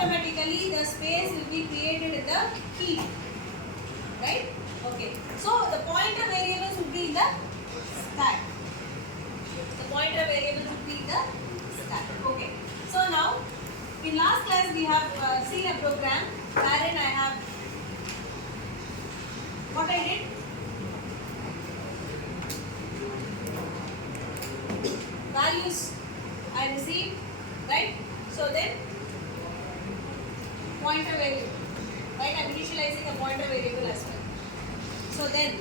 automatically the space will be created in the heap, right? Okay, so the pointer variables will be in the stack. The pointer variable will be in the stack. Okay, so now in last class we have seen a program wherein I have what I did. Values I received, right? So then pointer variable, right? I'm initializing a pointer variable as well. So then,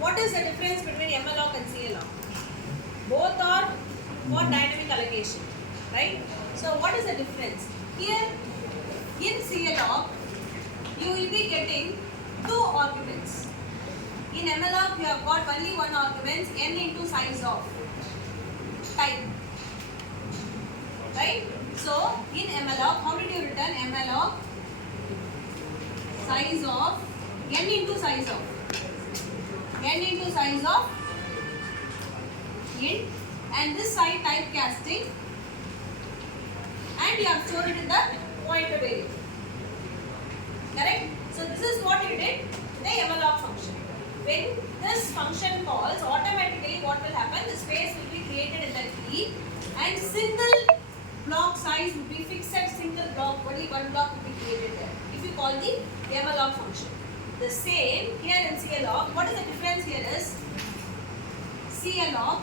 what is the difference between malloc and calloc? Both are for dynamic allocation, right? So what is the difference? Here in calloc, you will be getting two arguments. In malloc, you have got only one argument, n into size of time, right? So in malloc, how did you return malloc? Size of n into size of int, and this side typecasting, and you have stored it in the pointer variable. Correct? So this is what you did in the malloc function. When this function calls, automatically what will happen? The space will be created in the heap, and single block size will be fixed at single block, only one block will be created there. If you call the malloc function. The same here in calloc. What is the difference here is calloc,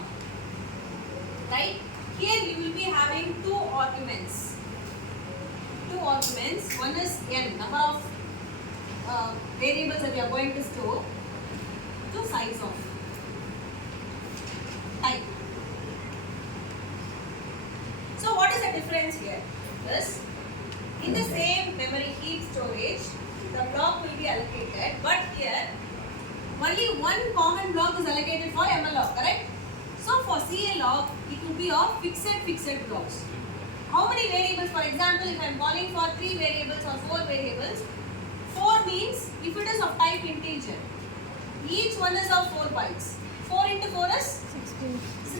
right? Here you will be having two arguments. One is n, number of variables that you are going to store, to size of type. So what is the difference here? Is in the same memory heap storage, the block will be allocated, but here only one common block is allocated for malloc, correct? So for calloc, it will be of fixed blocks. How many variables? For example, if I am calling for 3 variables or 4 variables, 4 means if it is of type integer, each one is of 4 bytes. 4 into 4 is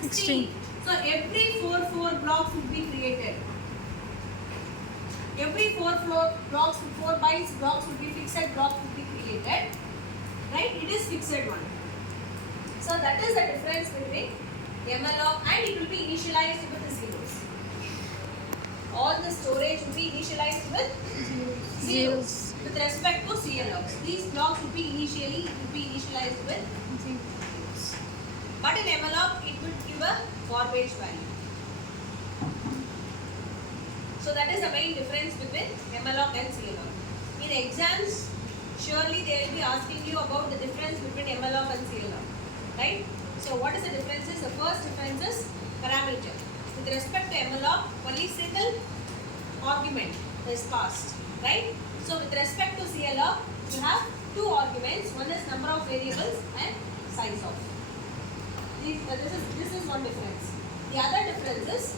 16. So every 4 blocks will be created. Every 4 blocks with 4 bytes blocks will be fixed blocks will be created, right? It is fixed one. So that is the difference between malloc, and it will be initialized with the zeros. All the storage will be initialized with zeros. With respect to callocs, these blocks will be initialized with zeros. But in malloc, it would give a garbage value. So that is the main difference between malloc and calloc. In exams, surely they will be asking you about the difference between malloc and calloc, right? So what is the difference? The first difference is parameter. With respect to malloc, only single argument is passed, right? So with respect to calloc, you have two arguments. One is number of variables and size of. This is one difference. The other difference is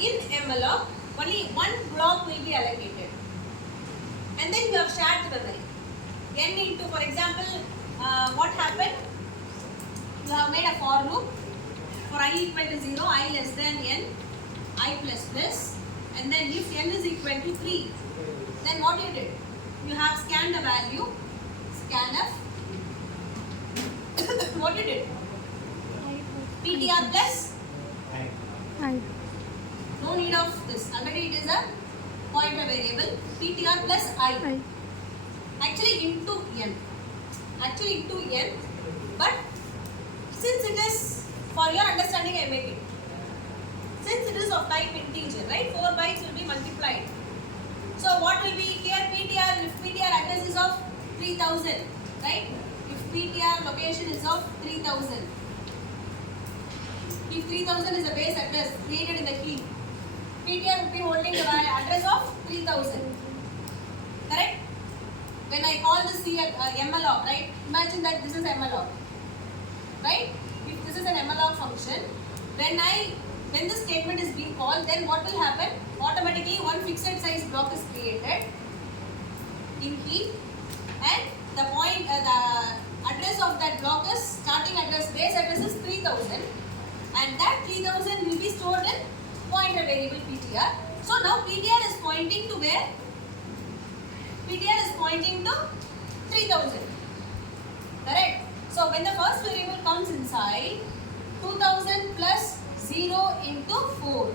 in malloc, only one block will be allocated, and then you have shared memory. N into, for example, what happened? You have made a for loop for I equal to 0, I less than n, I plus plus, and then if n is equal to 3, then what you did? You have scanned the value, scanf. What you did? PTR plus I. No need of this. Already it is a pointer variable. PTR plus I. Actually into n. But since it is, for your understanding I make it. Since it is of type integer, right? 4 bytes will be multiplied. So what will be here? PTR, if PTR address is of 3000, right? If PTR location is of 3000. If 3000 is the base address created in the key, PTR will be holding the address of 3000. Correct? When I call this malloc, right? Imagine that this is malloc, right? If this is an malloc function, when this statement is being called, then what will happen? Automatically one fixed size block is created in heap, and the address of that block is starting address, base address is 3000, and that 3000 will be stored in pointer variable PTR. So now PTR is pointing to where? PTR is pointing to 3000. Correct? So when the first variable comes inside, 2000 plus 0 into 4.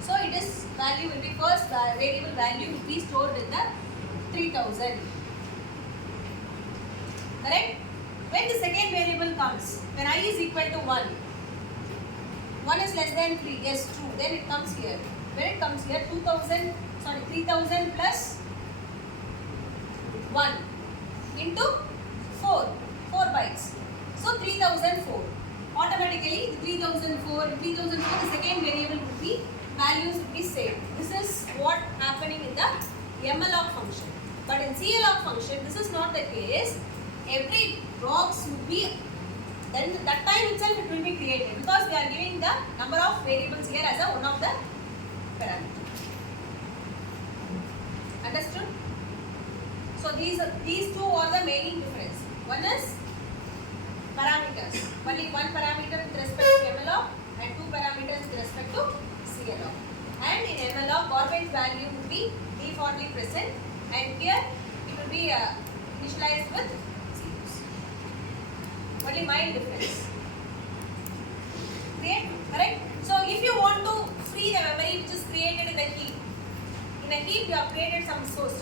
So it is value will be first variable value will be stored in the 3000. Correct? When the second variable comes, when I is equal to 1, 1 is less than 3, yes, true, then it comes here. When it comes here, 3000 plus 1 into 4 bytes. So 3004. Automatically, the 3004, the second variable would be, values would be saved. This is what happening in the malloc function. But in calloc function, this is not the case. Every box would be, then that time itself it will be created, because we are giving the number of variables here as one of the parameters. Understood? So these two are the main difference. One is parameters. Only one parameter with respect to malloc and two parameters with respect to calloc. And in malloc, garbage value would be defaultly present, and here it will be initialized with zeros. Only mild difference. Clear? Correct? So if you want to free the memory which is created in a heap you have created some source.